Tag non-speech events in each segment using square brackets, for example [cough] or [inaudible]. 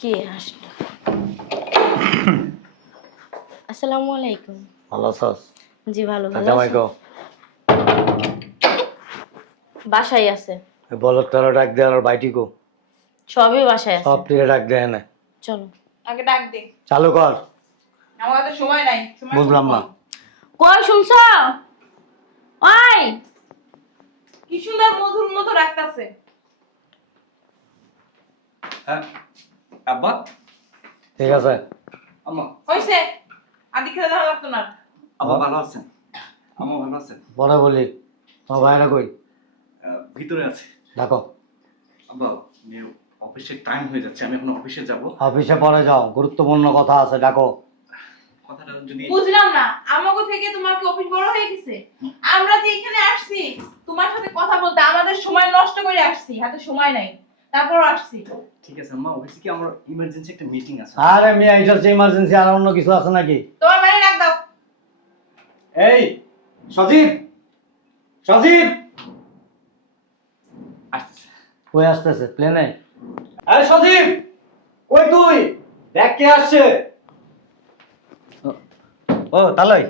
কে আসলো? আসসালামু আলাইকুম। ভালো আছস? জি ভালো ভালো জামাই? বাসায় আছে। বলত তারা ডাক দে আর বাইটি কো? সবই বাসায় আছে। সব টিকে ডাক দে না। চলো। আগে ডাক দে। চালু কর। আমার হাতে সময় নাই। বুঝলাম না। কই শুনছ? ওই। কি সুন্দর মধুর মতো রাখতাছে হ্যাঁ। আব্বা? ঠিক আছে। আম্মা? হইছে। আদি খেলে দেখা লাগতো না। আম্মা ভালো আছেন? আম্মা ভালো আছেন? পরে বলি তোমার ভাইরা কই? ভিতরে আছে। দেখো আব্বা অফিসের টাইম হয়ে যাচ্ছে আমি এখন অফিসে যাব। অফিসে পরে যাও গুরুত্বপূর্ণ কথা আছে ডাকো। কথাটা যদি বুঝলাম না থেকে তোমার কি অফিস বড় হয়ে গেছে? আমরা যে এখানে আসছি তোমার সাথে কথা বলতে আমাদের সময় নষ্ট করে আসছি হাতে সময় নাই। তারপর আসছি। ঠিক আছে আম্মা অফিসে কি আমার ইমার্জেন্সি একটা মিটিং আছে? আরে মিয়া এটা হচ্ছে ইমার্জেন্সি আর অন্য কিছু আছে নাকি? তোমার বাইরে রাখ দাও। এই সজীব সজীব! আসতেছে। কই আসতেছে? প্লেনে এই সজীব কই তুই? দেখ কে আসছে। ও তালই।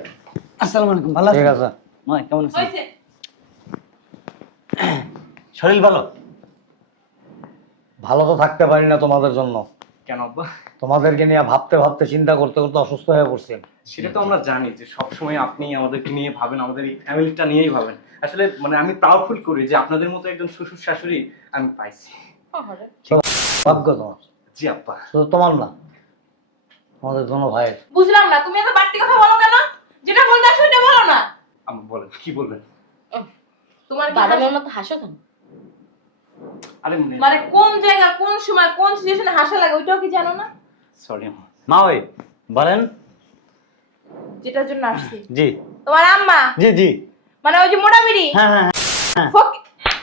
আসসালামু আলাইকুম ভালো ঠিক আছে। মাই কেমন আছেন? শরীর ভালো? ভালো তো থাকতে পারি না তোমাদের জন্য। কেন আব্বা? তোমাদেরকে নিয়ে ভাবতে ভাবতে চিন্তা করতে করতে অসুস্থ হয়ে পড়ছি সেটা তো আমরা জানি যে সব সময় আপনি আমাদেরকে নিয়ে ভাবেন আমাদের এই ফ্যামিলিটা নিয়েই ভাবেন। আসলে মানে আমি প্রাউড ফিল করি যে আপনাদের মতো একজন শ্বশুর শাশুড়ি আমি পাইছি। ভাগ্য তোমার। জি আব্বা। শুধু তোমার না? তোমাদের জন্য ভাইয়ের। বুঝলাম না তুমি এত বাড়তি কথা বলো কেন? যেটা বলতে আসো সেটা বলো না। আম্মা বলেন কি বলবেন? তোমার কি বাদামের হাসি- হাসো কেন? মানে মানে কোন জায়গা কোন সময় কোন সিচুয়েশনে হাসা লাগে ওইটাও কি জানো না? সরি মা। ওই বলেন। যেটার জন্য আসছি। [laughs] জি। তোমার আম্মা? জি জি। মানে ওই যে হ্যাঁ হ্যাঁ হ্যাঁ।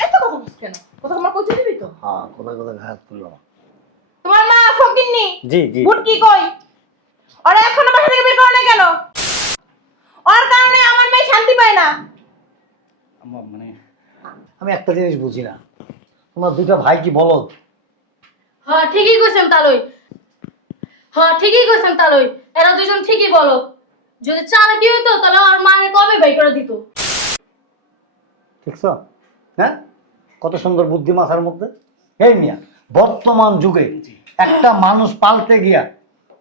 এত কথা বলছিস কেন? কথা কইতে দিবি তো? হ্যাঁ কোথায় কোথায় ঘাত তোমার মা ফকিন্নি? জি জি। বুটকি কই? ওরা এখনও বাসা থেকে বের করে নাই কেন? ওর কারণে আমার মেয়ে শান্তি পায় না। আম্মা মানে আমি একটা জিনিস বুঝি না। তোমার দুইটা ভাই কি বলো? হ্যাঁ ঠিকই কইছেন তালই। হ্যাঁ ঠিকই কইছেন তালই। এরা দুজন ঠিকই বলো। যদি চালাকি হইতো তাহলে আর মানে কবে বাই করে দিত? দেখছ হ্যাঁ? কত সুন্দর বুদ্ধি মাথার মধ্যে। এই মিয়া বর্তমান যুগে একটা মানুষ পালতে গিয়া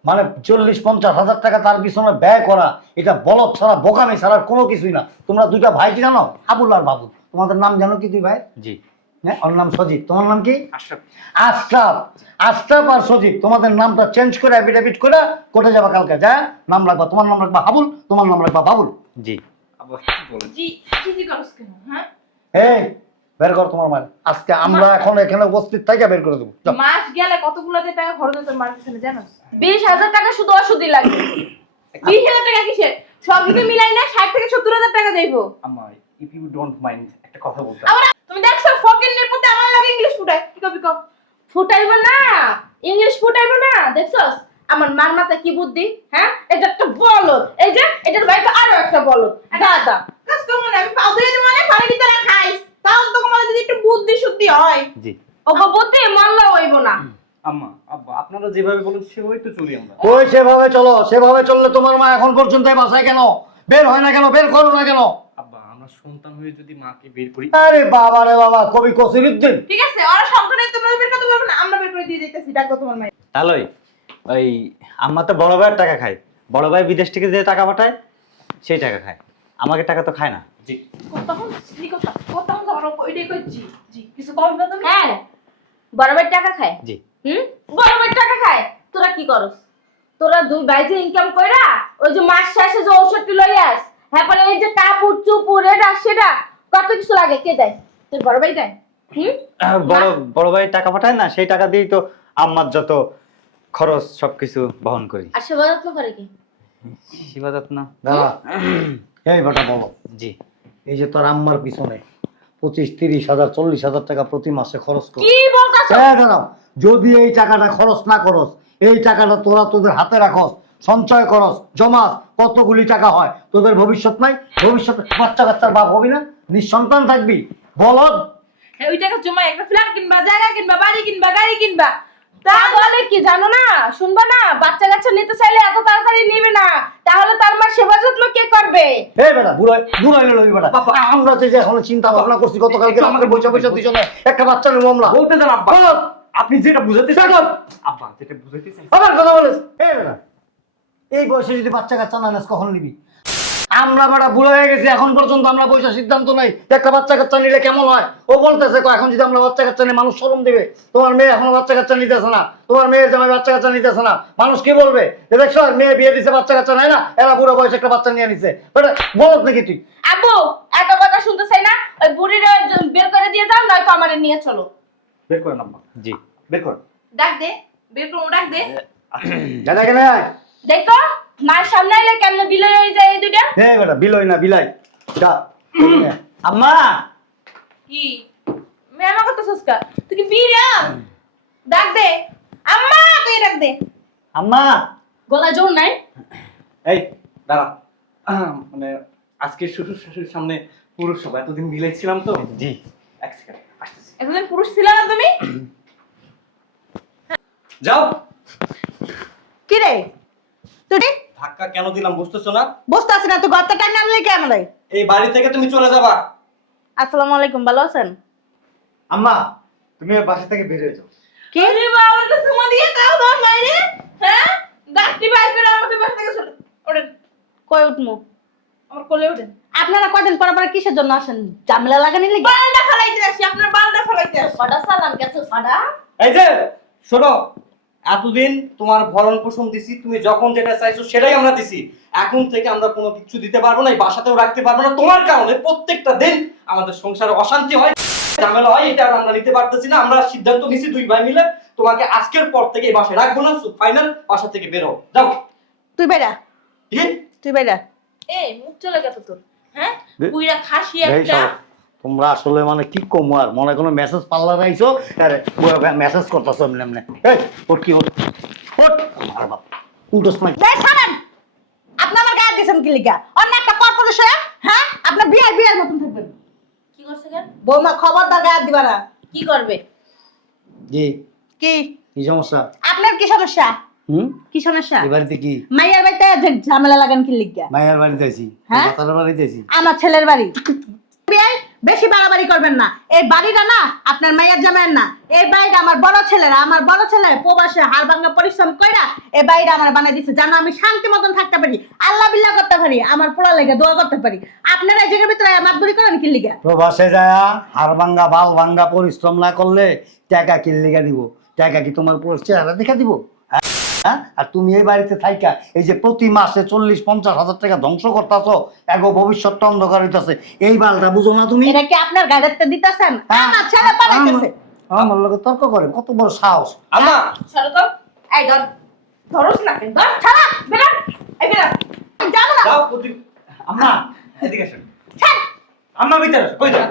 মানে চল্লিশ পঞ্চাশ হাজার টাকা তার পিছনে ব্যয় করা এটা বলদ ছাড়া বোকামি ছাড়া কোনো কিছুই না। তোমরা দুইটা ভাই কি জানো? আবুল আর বাবুল তোমাদের নাম জানো কি তুই ভাই? জি। হ্যাঁ ওর নাম সজীব তোমার নাম কি? আশরাফ। আশরাফ। আশরাফ আর সজীব তোমাদের নামটা চেঞ্জ করে অ্যাফিডেভিট করে কোর্টে যাবা কালকে যা? নাম রাখবা তোমার নাম রাখবা হাবুল তোমার নাম রাখবা বাবুল। জি। আব্বা কি বলেন জি জি জি কেন হ্যাঁ? এই বের কর তোমার আজকে আমরা এখন এখানে উপস্থিত থেকে বের করে দেবো। মাস গেলে কতগুলো যে টাকা খরচ হতো মার পিছনে জানো? বিশ হাজার টাকা শুধু ওষুধই লাগে। বিশ হাজার টাকা কিসের? সব কিছু মিলাই না ষাট থেকে সত্তর হাজার টাকা যাইবো। আম্মা ইফ ইউ ডোন্ট মাইন্ড একটা কথা বলতে আবার তুমি দেখছ ফকিন্নির প্রতি আমার লাগে ইংলিশ ফুটায় কি কবি কও? ফুটাইব না ইংলিশ ফুটাইব না দেখছস? আমার মার মাথায় কি বুদ্ধি? হ্যাঁ? এটা একটা বলদ। এই যে এটার ভাইটা আরও একটা বলদ। দাদা কাজ মনে আমি পাও দিয়ে মানে পানি ভিতরে খাইস। তাও তো তোমাদের যদি একটু বুদ্ধি শুদ্ধি হয়। জি। ওগো বুদ্ধি মানলে হইব না। আম্মা আব্বা আপনারা যেভাবে বলেন সেভাবেই তো চলি আমরা। ওই সেভাবে চলো সেভাবে চললে তোমার মা এখন পর্যন্ত বাসায় কেন? বের হয় না কেন? বের করো না কেন? আমরা সন্তান হয়ে যদি মাকে বের করি। আরে বাবা রে বাবা কবি কসিরুদ্দিন ঠিক আছে ওরা সন্তানের তোমরা বের করতে পারবে না আমরা বের করে দিয়ে দিতেছি ডাকো তোমার মায়ের। তালই ওই আম্মা তো বড় ভাইয়ের টাকা খায়। বড় ভাই বিদেশ থেকে যে টাকা পাঠায় সেই টাকা খায়। আমাকে টাকা তো খায় না। জি। তখন কি কথা তখন তো আমরা ওইটাই করছি জি কিছু কম না তুমি? হ্যাঁ বরাবর টাকা খায়? জি। হুম? বরাবর টাকা খায়? তোরা কি করস? তোরা দুই ভাইতে ইনকাম কইরা ওই যে মাস শেষে যে ঔষধটি লই আস হ্যাঁ পরে এই যে কাপড় চুপুর এটা সেটা কত কিছু লাগে? কে দেয়? তোর বড় ভাই দেয়? হুম? বড় বড় ভাই টাকা পাঠায় না সেই টাকা দিয়েই তো আম্মার যত খরচ সবকিছু বহন করি। আর সেবা যত্ন করে কি? শিবাদত না। দাদা [coughs] এই বেটা বলো। জি। এই যে তোর আম্মার পিছনে পঁচিশ তিরিশ হাজার চল্লিশ হাজার টাকা প্রতি মাসে খরচ করো। কি বলতাছ? হ্যাঁ দাঁড়াও। যদি এই টাকাটা খরচ না করস এই টাকাটা তোরা তোদের হাতে রাখস সঞ্চয় করস জমা কতগুলি টাকা হয়? তোদের ভবিষ্যৎ নাই? ভবিষ্যতে বাচ্চা কাচ্চার বাপ হবি না? নিঃসন্তান থাকবি। বলদ! হ্যাঁ ওই টাকা জমা একটা ফ্ল্যাট কিনবা জায়গা কিনবা বাড়ি কিনবা গাড়ি কিনবা। তা বলে কি জানো না? শুনবা না? বাচ্চা কাচ্চা নিতে চাইলে এত তাড়াতাড়ি নিবে না। তাহলে তার মা সেবা যত্ন কে করবে? এই বেটা বুড়ো বুড়ো হইল বেটা। আমরা যে যে এখন চিন্তা ভাবনা করছি গতকালকে আমাকে পয়সা পয়সা দিছো না একটা বাচ্চার মামলা বলতে দেন আব্বা। আপনি যেটা বুঝাতে চান আব্বা যেটা বুঝাতে চান আবার কথা বলিস। এই বেটা এই বয়সে যদি বাচ্চা কাচ্চা না নেস কখন নিবি? আমরা বেটা বুড়ো হয়ে গেছি এখন পর্যন্ত আমরা পয়সা সিদ্ধান্ত নাই। একটা বাচ্চা কাচ্চা নিলে কেমন হয়? ও বলতেছে এখন যদি আমরা বাচ্চা কাচ্চা নিই মানুষ শরম দেবে তোমার মেয়ে এখনও বাচ্চা কাচ্চা নিতেছে না তোমার মেয়ের জামাই বাচ্চা কাচ্চা নিতেছে না মানুষ কি বলবে? যে দেখছ মেয়ে বিয়ে দিছে বাচ্চা কাচ্চা নাই না এরা বুড়ো বয়সে একটা বাচ্চা নিয়ে নিছে। বেটা বলত নাকি তুই? আব্বু এত কথা শুনতে চাই না ওই বুড়ির বের করে দিয়ে যাও নয়তো আমারে নিয়ে চলো। বের করেন আব্বা জি। বের করেন। ডাক দে বের করব ডাক দে। জানা কেন দেখো মায়ের সামনে এলে কেমন বিলে হয়ে যায় এই দুইটা? হ্যাঁ বেটা বিলই না বিলাই যা। আম্মা! কি? মেমা কত সুস্কা তুই কি বিরা ডাক দে। আম্মা তুই ডাক দে? আম্মা! গলা জোর নাই? এই দাঁড়া। মানে আজকে শ্বশুর শাশুড়ির সামনে পুরুষ সভা। এতদিন মিলাইছিলাম তো। জি। এক সেকেন্ড এতদিন পুরুষ ছিল না তুমি? যাও কি রে তুই ধাক্কা কেন দিলাম বুঝতেছো না? বুঝতে আছি না তুই গর্ত টাইম নামলে কেমন রে? এই বাড়ি থেকে তুমি চলে যাবা। আসসালামু আলাইকুম ভালো আছেন? আম্মা তুমি বাসা থেকে বেরিয়ে যাও। কি? আরে বাবা তো সুমা দিয়ে দাও দাও মাইরে হ্যাঁ? ডাকটি বাইর করে আমাকে বাসা থেকে চলে ওঠেন। কই উঠমু? আমার কোলে ওঠেন। আপনারা কয়দিন পর পর কিসের জন্য আসেন? ঝামেলা লাগানি লেগে বালটা ফেলাইতে আসি আপনার বালটা ফেলাইতে আসি। ফাটা সালাম গেছে ফাটা এই যে শোনো এতদিন তোমার ভরণ পোষণ দিছি তুমি যখন যেটা চাইছো সেটাই আমরা দিছি। এখন থেকে আমরা কোনো কিছু দিতে পারব না এই বাসাতেও রাখতে পারব না। তোমার কারণে প্রত্যেকটা দিন আমাদের সংসারে অশান্তি হয় ঝামেলা হয় এটা আমরা নিতে পারতেছি না। আমরা সিদ্ধান্ত নিছি দুই ভাই মিলে তোমাকে আজকের পর থেকে এই বাসায় রাখব না ফাইনাল বাসা থেকে বেরো যাও। তুই বেড়া। তুই বেড়া। এই মুখ চলে গেছে তোর হ্যাঁ? খাসি একটা। তোমরা আসলে মানে কি কম আর? মনে কোনো মেসেজ পাল্লা রাইছো আরে মেসেজ করতেছো এমনি এমনি। এই ওর কি ওর ওর আমার বাপ বে ছাড়েন আপনি আমার গায়ে দিয়েছেন কি লিগা? অন্য একটা হয়ে হ্যাঁ? আপনার বিয়ে বিয়ের মতন থাকবেন। কি করছে কেন? বৌমা খবরদার গায়ে দিবা না। কি করবে? জি। কি? কি সমস্যা? আপনার কি সমস্যা? হুম? কি সমস্যা? এই বাড়িতে কি? মাইয়ার বাড়িতে ঝামেলা লাগান কি লিগা? মায়ের বাড়িতে আছি হ্যাঁ? বাড়িতে আছি আমার ছেলের বাড়ি। বেশি বাড়াবাড়ি করবেন না। এই বাড়িটা না আপনার মায়ের জামাইয়ের না। এই বাড়িটা আমার বড় ছেলেরা। আমার বড় ছেলে প্রবাসে হাড় ভাঙ্গা পরিশ্রম কইরা এই বাড়িটা আমার বানাই দিচ্ছে জানো আমি শান্তি মতন থাকতে পারি, আল্লাহ বিল্লাহ করতে পারি, আমার পোলা লেগে দোয়া করতে পারি। আপনারা এই জায়গার ভিতরে মাতবুরি করেন কি লিগা? প্রবাসে যায় হাড় ভাঙ্গা বাল ভাঙ্গা পরিশ্রম না করলে টাকা কিনলিগা দিব? টাকা কি তোমার চেহারা দেখা দিব? হ্যাঁ আর তুমি এই বাড়িতে থাইকা এই যে প্রতি মাসে চল্লিশ পঞ্চাশ হাজার টাকা ধ্বংস করতেছো এগো ভবিষ্যৎটা অন্ধকার হইতাছে। এই বালটা বুঝো না তুমি? এটা কি আপনার গাড়িতে দিতেছেন? আমার ছেলে পালাইতেছে। আমার- লোকে তর্ক করে কত বড় সাহস। আম্মা! ছাড়ো তো। এই ধর ধরস না কেন? ধর ছাড়া বেরা। এই বেরা। যাব না। যাও প্রতি আম্মা এদিকে আসো ছাড়। আম্মা ভিতরে কই যাও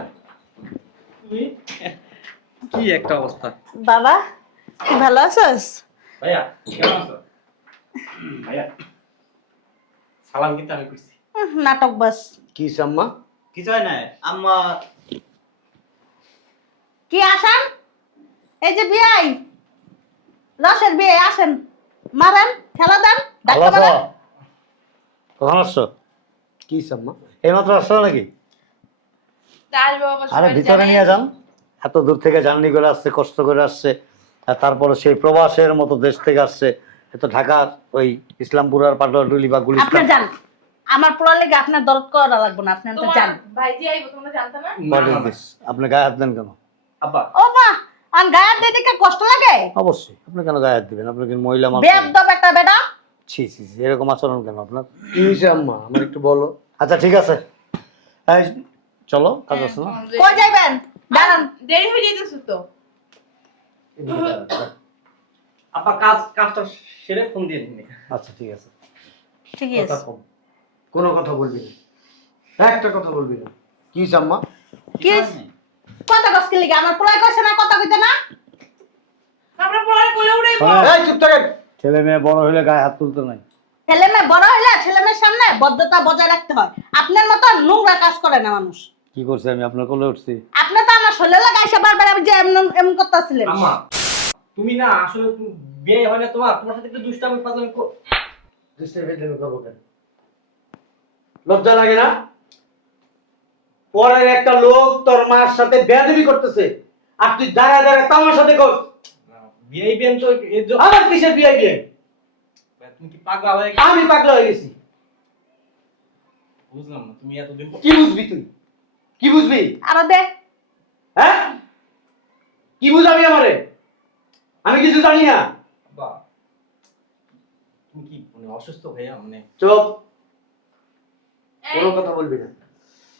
কি একটা অবস্থা? বাবা তুই ভালো আছিস? ভাইয়া কেমন আছো? ভাইয়া সালাম কিন্তু আমি করছি। নাটক বাস। কি কিছু হয় না আম্মা কি আসান? এই যে বিয়াই রসের বিয়ে আসেন। মারেন খেলা দেন মারেন। কখন আসছো? কি সাম্মা এই মাত্র আসছো নাকি? আরে ভিতরে নিয়ে যান। এত দূর থেকে জার্নি করে আসছে কষ্ট করে আসছে। তারপরে সেই প্রবাসের মতো দেশ থেকে আসছে এত ঢাকার ওই ইসলামপুর আর পাটোয়াটুলি বা আপনি গুলিস্তান যান আমার পোলা লেগে আপনার দরদ করা লাগবে না আপনি তো তোমার যান ভাইজি আইবো তোমরা জানতা না? আপনি গায়ে হাত দেন কেন? আব্বা। ও মা আন গায়ের দিদিকে কষ্ট লাগে? অবশ্যই আপনি কেন গায়ে হাত দিবেন? আপনি কি মহিলা মানুষ? বেদব একটা বেটা। ছি ছি এরকম আচরণ কেন আপনার? কি হয়েছে আম্মা আমার একটু বলো। আচ্ছা ঠিক আছে। এই, চলো। কাজ আছে না? কই যাইবেন? দাঁড়ান। দেরি হয়ে যাইতেছে তো। আব্বা কাজ কাজটা সেরে ফোন দিয়ে দিন আচ্ছা ঠিক আছে। ঠিক আছে। কোনো কথা বলবি না। একটা কথা বলবি না। কি আম্মা? কি কথা কষ্ট লিগে? আমার কইছে না কথা কইতে না? আমরা পরে কোলে উড়ে এই চুপ থাকেন ছেলে মেয়ে বড় হলে গায়ে হাত তুলতে নাই। ছেলে মেয়ে বড় হইলে ছেলে মেয়ের সামনে বদ্ধতা বজায় রাখতে হয়। আপনার মতো নোংরা কাজ করে না মানুষ। কি করছি? আমি আপনার কোলে উঠছি। আপনি তো আমার শরীরে লাগাইছে বারবার আমি যে এমন এমন করতেছিলেন। আম্মা তুমি না আসলে তুমি বিয়ে হয় না তোমার তোমার সাথে একটু দুষ্টামি পাগলামি কর- দুষ্টের বেদমি করব কেন? লজ্জা লাগে না? পরের একটা লোক তোর মার সাথে বেয়াদবি করতেছে। আর তুই দাঁড়ায় দাঁড়ায় তামার সাথে কর বিয়ে বিয়ে তো আমার কিসের বিয়ে বিয়ে? তুমি কি পাগলা হয়ে আমি পাগলা হয়ে গেছি। বুঝলাম না তুমি এতদিন কি বুঝবি তুই? কি বুঝবি আরও দে। হ্যাঁ? কি বুঝাবি আমারে? আমি কিছু জানি না। তুমি কি মানে অসুস্থ ভাইয়া মানে? চুপ। কোনো কথা বলবি না।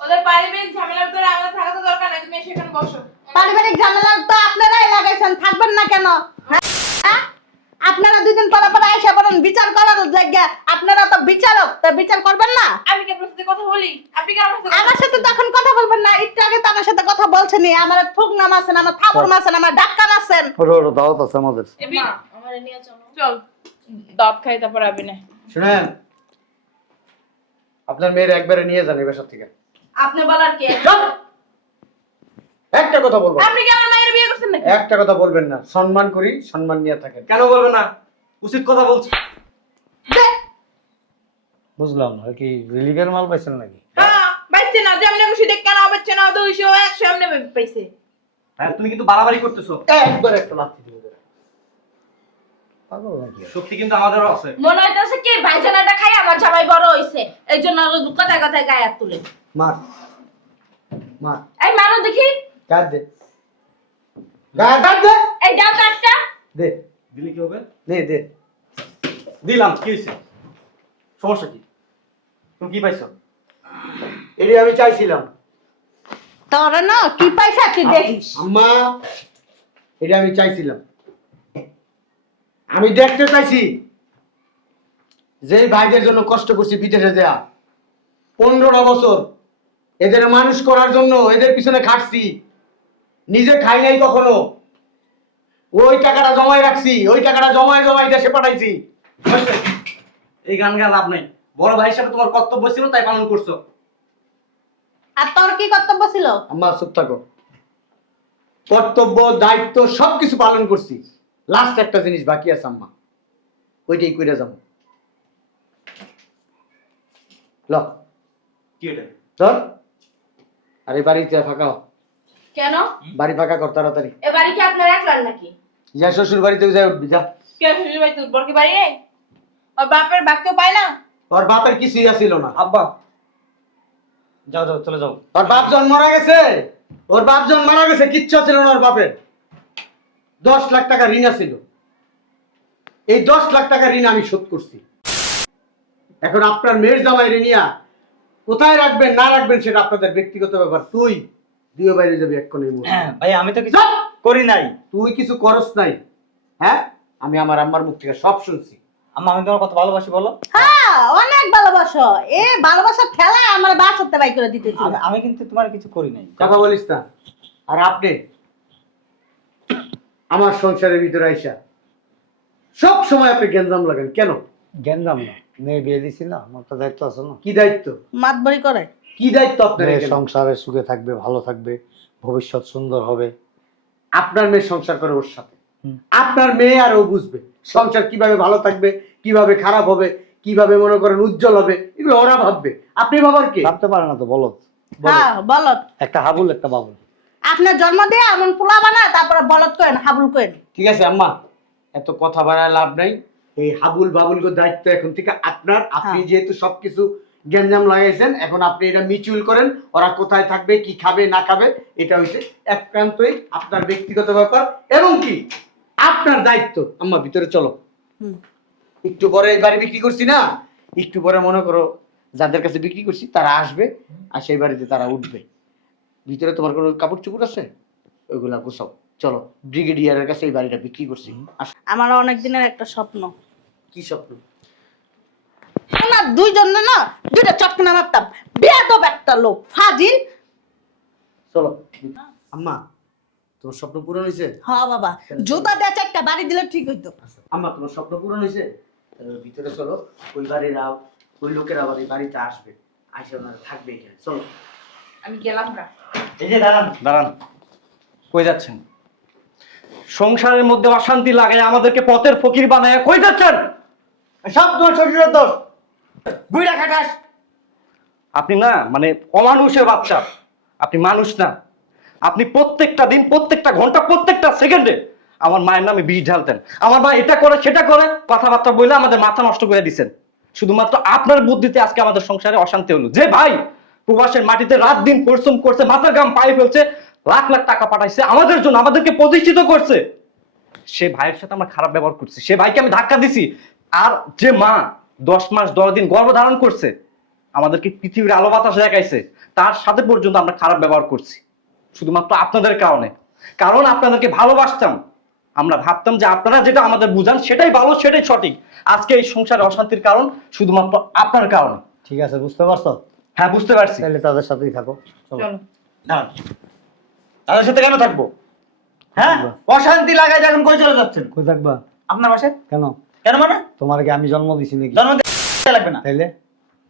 ওদের পারিবারিক ঝামেলার তোরা আমরা থাকা তো দরকার নাই তুমি এসে এখানে বসো। পারিবারিক ঝামেলা তো আপনারাই লাগাইছেন থাকবেন না কেন? হ্যাঁ? আপনারা দুদিন পরে পরে এসে বলেন বিচার করার জায়গা। আপনারা তো বিচারক তো বিচার করবেন না? আমি কি আপনার সাথে কথা বলি? আপনি কি আমার সাথে আমার সাথে তখন কথা বলবেন না। একটু আগে তো আমার সাথে কথা বলছেনই। আমার ঠুক নাম আছেন আমার থাপড় মাছেন আমার ডাক্তার আছেন। ওটা ওটা দাওয়াত আছে আমাদের। এবি আমারে নিয়ে চলো চল। দাঁত খাই তারপর আবি না শুনেন আপনার মেয়ের একবারে নিয়ে যান এই বাসা থেকে। আপনি বলার কে চুপ! একটা কথা বলব। আপনি কি আমার মায়ের বিয়ে করছেন নাকি? একটা কথা বলবেন না। সম্মান করি সম্মান নিয়ে থাকেন। কেন বলবে না? উচিত কথা বলছি। বুঝলাম না কি রিলিফের মাল পাইছেন নাকি? হ্যাঁ বাইছে না যেমনি খুশি দেখ কেন বাচ্চা না দুইশো একশো এমনি পাইছে। হ্যাঁ তুমি কিন্তু বাড়াবাড়ি করতেছো। একবার একটা লাথি দিব। পাগল নাকি? শক্তি কিন্তু আমাদেরও আছে। মনে হইতেছে কি ভাইজানাটা খাই আমার জামাই বড় হইছে। এই জন্য ওর কথায় কথায় গায়ে তুলে। মার। মার। এই দেখি। গাছ দে। গাছ দে। এই দাও একটা দে। দিলে কি হবে? নে দে। দিলাম কি হয়েছে? সমস্যা কি? তুমি কি পাইছো? এটি আমি চাইছিলাম। তোরা না কি পয়সা তুই দেখিস। আম্মা এটা আমি চাইছিলাম। আমি দেখতে চাইছি যে ভাইদের জন্য কষ্ট করছি বিদেশে দেয়া পনেরোটা বছর এদের মানুষ করার জন্য এদের পিছনে খাটছি। নিজে খাই নাই কখনো? ওই টাকাটা জমায় রাখছি ওই টাকাটা জমায় জমাই দেশে পাঠাইছি। এই গান গা লাভ নাই। বড় ভাই হিসাবে তোমার কর্তব্য ছিল তাই পালন করছ। আর তোর কি কর্তব্য ছিল? আম্মা চুপ থাকো। কর্তব্য দায়িত্ব সবকিছু পালন করছি। লাস্ট একটা জিনিস বাকি আছে আম্মা। ওইটাই কইরা যাব। ল। কি এটা? ধর। আরে বাড়িতে ফাঁকা হ। কেন? বাড়ি ফাঁকা কর তাড়াতাড়ি। এ বাড়ি কি আপনার একলার নাকি? যা শ্বশুর বাড়িতে উঠবি যা। কে শ্বশুর ভাই তোর বরকে বাড়ি ওর বাপের বাপ কেউ পায় না? ওর বাপের কিছুই আসিল না। আব্বা। যাও যাও চলে যাও। ওর বাপ জন মারা গেছে? ওর বাপ জন মারা গেছে কিচ্ছু ছিল না ওর বাপের। দশ লাখ টাকা ঋণ আছিল। এই দশ লাখ টাকা ঋণ আমি শোধ করছি। এখন আপনার মেয়ের জামাই ঋণিয়া কোথায় রাখবেন না রাখবেন সেটা আপনাদের ব্যক্তিগত ব্যাপার। তুই দুই বাইরে যাবি এক কোণে ভাই আমি তো কিছু করি নাই। তুই কিছু করস নাই হ্যাঁ? আমি আমার আম্মার মুখ থেকে সব শুনছি। আম্মা আমি তোমার কত ভালোবাসি বলো? হ্যাঁ অনেক ভালোবাসো। এ ভালোবাসার ঠেলা আমার বাসাতে বাই করে দিতেছিল আমি- আমি কিন্তু তোমার কিছু করি নাই। কথা বলিস না। আর আপনি আমার সংসারের ভিতরে আইসা সব সময় আপনি গেঞ্জাম লাগান। কেন? জ্ঞানদাম না। মেয়ে বিয়ে দিছি না আমার তো দায়িত্ব আছে না। কি দায়িত্ব? মাতবরি করে। কি দায়িত্ব আপনার মেয়ে সংসারে সুখে থাকবে ভালো থাকবে ভবিষ্যৎ সুন্দর হবে। আপনার মেয়ে সংসার করে ওর সাথে। আপনার মেয়ে আর ও বুঝবে সংসার কীভাবে ভালো থাকবে কীভাবে খারাপ হবে কীভাবে মনে করেন উজ্জ্বল হবে এগুলো ওরা ভাববে। আপনি ভাবার কি? ভাবতে পারে না তো বলো হ্যাঁ বলত একটা হাবুল একটা বাবুল। আপনার জন্ম দিয়ে এমন পোলা বানায় তারপরে বলত করেন হাবুল করেন ঠিক আছে আম্মা এত কথা বাড়ায় লাভ নাই। এই হাবুল বাবুল দায়িত্ব এখন থেকে আপনার। আপনি হ্যাঁ। যেহেতু সবকিছু গ্যাঞ্জাম লাগাইছেন এখন আপনি এটা মিচুয়াল করেন ওরা কোথায় থাকবে কি খাবে না খাবে এটা হচ্ছে একান্তই আপনার ব্যক্তিগত ব্যাপার এবং কি আপনার দায়িত্ব। আম্মা ভিতরে চলো। একটু পরে এই বাড়ি বিক্রি করছি না? একটু পরে মনে করো যাদের কাছে বিক্রি করছি তারা আসবে আর সেই বাড়িতে তারা উঠবে। ভিতরে তোমার কোনো কাপড় চুপড় আছে? ওইগুলা গোছাও। চলো ব্রিগেডিয়ারের কাছে এই বাড়িটা বিক্রি করছি। আমার অনেক দিনের একটা স্বপ্ন। কি স্বপ্ন? না দুইজন না দুইটা চটকনা মারতাম। বেয়াদব একটা লোক। ফাজিল। চলো। আম্মা তোমার স্বপ্ন পূরণ হয়েছে হ বাবা। জুতা দিয়ে বাড়ি দিলে ঠিক হইতো। আম্মা তোমার স্বপ্ন পূরণ হয়েছে ভিতরে চলো ওই বাড়ির ওই লোকের আবার এই বাড়িতে আসবে। আসে ওনারা থাকবে এখানে। চলো। আমি গেলাম না এই যে দাঁড়ান। দাঁড়ান। কই যাচ্ছেন? সংসারের মধ্যে অশান্তি লাগায় আমাদেরকে পথের ফকির বানায়। কই যাচ্ছেন? সব তোমার শ্বশুরের দোষ। বুইরা খাটাস। আপনি না মানে অমানুষের বাচ্চা। আপনি মানুষ না। আপনি প্রত্যেকটা দিন, প্রত্যেকটা ঘণ্টা, প্রত্যেকটা সেকেন্ডে আমার মায়ের নামে বিষ ঢালতেন। আমার মা এটা করে, সেটা করে, কথাবার্তা বলে আমাদের মাথা নষ্ট করে দিচ্ছেন শুধুমাত্র আপনার বুদ্ধিতে আজকে আমাদের সংসারে অশান্তি হলো। যে ভাই প্রবাসের মাটিতে রাত দিন পরিশ্রম করছে, মাথার গাম পায়ে ফেলছে, লাখ লাখ টাকা পাঠাইছে, আমাদের জন্য, আমাদেরকে প্রতিষ্ঠিত করছে। সে ভাইয়ের সাথে আমরা খারাপ ব্যবহার করছি। সে ভাইকে আমি ধাক্কা দিছি। আর যে মা দশ মাস দশ দিন গর্ভ ধারণ করছে আমাদেরকে পৃথিবীর আলো বাতাস দেখাইছে তার সাথে পর্যন্ত আমরা খারাপ ব্যবহার করছি শুধুমাত্র আপনাদের কারণে। কারণ আপনাদেরকে ভালোবাসতাম। আমরা ভাবতাম যে আপনারা যেটা আমাদের বুঝান সেটাই ভালো সেটাই সঠিক। আজকে এই সংসারে অশান্তির কারণ শুধুমাত্র আপনার কারণে। ঠিক আছে বুঝতে পারছ? হ্যাঁ বুঝতে পারছি। তাহলে তাদের সাথেই থাকো। চলো। চলো। তাদের সাথে কেন থাকব? হ্যাঁ? অশান্তি লাগায় যখন কই চলে যাচ্ছেন? কই থাকবা? আপনার বাসায়? কেন? কেন মানে? তোমার কি আমি জন্ম দিছি নাকি? জন্ম দিতে লাগবে না। তাইলে?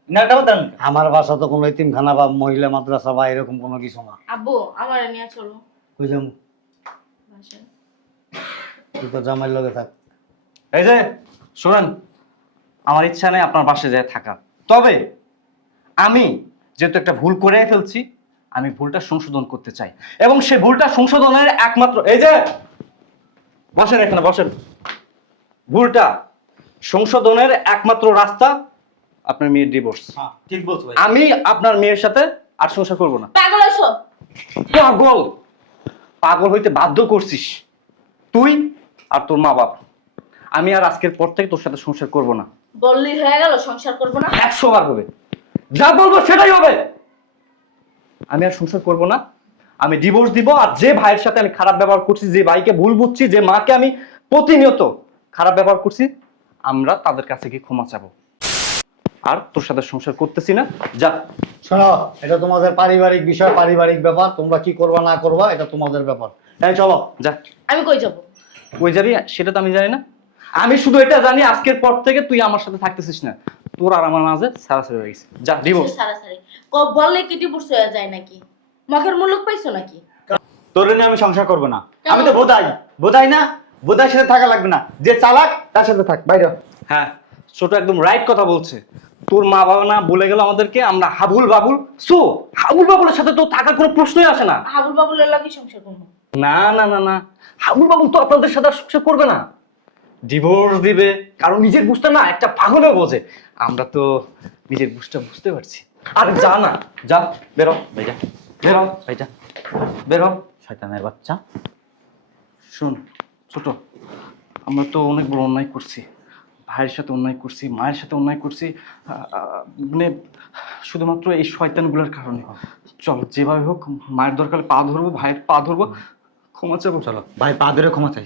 না একটা কথা আমার বাসা তো কোনো এতিমখানা বা মহিলা মাদ্রাসা বা এরকম কোনো কিছু না। আব্বু আমার নিয়ে চলো। ওই তুই তো জামাইয়ের লগে থাক। এই যে শোনেন আমার ইচ্ছা নেই আপনার বাসায় যায় থাকা তবে আমি যেহেতু একটা ভুল করে ফেলছি আমি ভুলটা সংশোধন করতে চাই। এবং সেই ভুলটা সংশোধনের একমাত্র এই যে বসেন এখানে বসেন। ভুলটা সংশোধনের একমাত্র রাস্তা আপনার মেয়ের ডিভোর্স হ্যাঁ ঠিক বলছো ভাই। আমি আপনার মেয়ের সাথে আর সংসার করব না। পাগল হইছো? পাগল! পাগল হইতে বাধ্য করছিস। তুই আর তোর মা বাপ। আমি আর আজকের পর থেকে তোর সাথে সংসার করব না। বললি হয়ে গেল সংসার করব না? একশো বার হবে। যা বলব সেটাই হবে। আমি আর সংসার করব না। আমি ডিভোর্স দিব আর যে ভাইয়ের সাথে আমি খারাপ ব্যবহার করছি যে ভাইকে ভুল বুঝছি যে মাকে আমি প্রতিনিয়ত খারাপ ব্যবহার করছি আমরা তাদের কাছে গিয়ে ক্ষমা চাবো। আর তোর সাথে সংসার করতেছি না যা। শোনো এটা তোমাদের পারিবারিক বিষয় পারিবারিক ব্যাপার। তোমরা কি করবা না করবা এটা তোমাদের ব্যাপার। এই চলো। যা। আমি কই যাব? কই যাবি? সেটা তো আমি জানি না। আমি শুধু এটা জানি আজকের পর থেকে তুই আমার সাথে থাকতেছিস না। তোর আর আমার মাঝে সারাসারি হয়ে গেছে। যা ডিভোর্স সারাসারি? ক বললে কি ডিভোর্স হয়ে যায় নাকি? মগের মুলুক পাইছো নাকি? তোর নিয়ে আমি সংসার করব না। আমি তো বোধাই। বোধাই না? বোধার সাথে থাকা লাগবে না। যে চালাক তার সাথে থাক বাইরে। হ্যাঁ ছোট একদম রাইট কথা বলছে। তোর মা বাবা না বলে গেল আমাদেরকে আমরা হাবুল বাবুল। সো হাবুল বাবুলের সাথে তো থাকার কোনো প্রশ্নই আসে না। হাবুল বাবুলের লাগি সংসার করব। না না না না। হাবুল বাবুল তো আপনাদের সাথে আর সংসার করবে না। ডিভোর্স দিবে কারণ নিজের বুঝতে না একটা পাগলেও বোঝে। আমরা তো নিজের বুঝটা বুঝতে পারছি। আর যা না যা বেরো ভাই যা বেরো ভাই যা বেরো শয়তানের বাচ্চা। শোন। ছোট, আমরা তো অনেক বড় অন্যায় করছি, ভাইয়ের সাথে অন্যায় করছি, মায়ের সাথে অন্যায় করছি মানে শুধুমাত্র এই শয়তানগুলোর কারণে। চল, যেভাবে হোক, মায়ের দরকার পা ধরবো, ভাইয়ের পা ধরবো, ক্ষমা চাবো। চলো, ভাই পা ধরে ক্ষমা চাই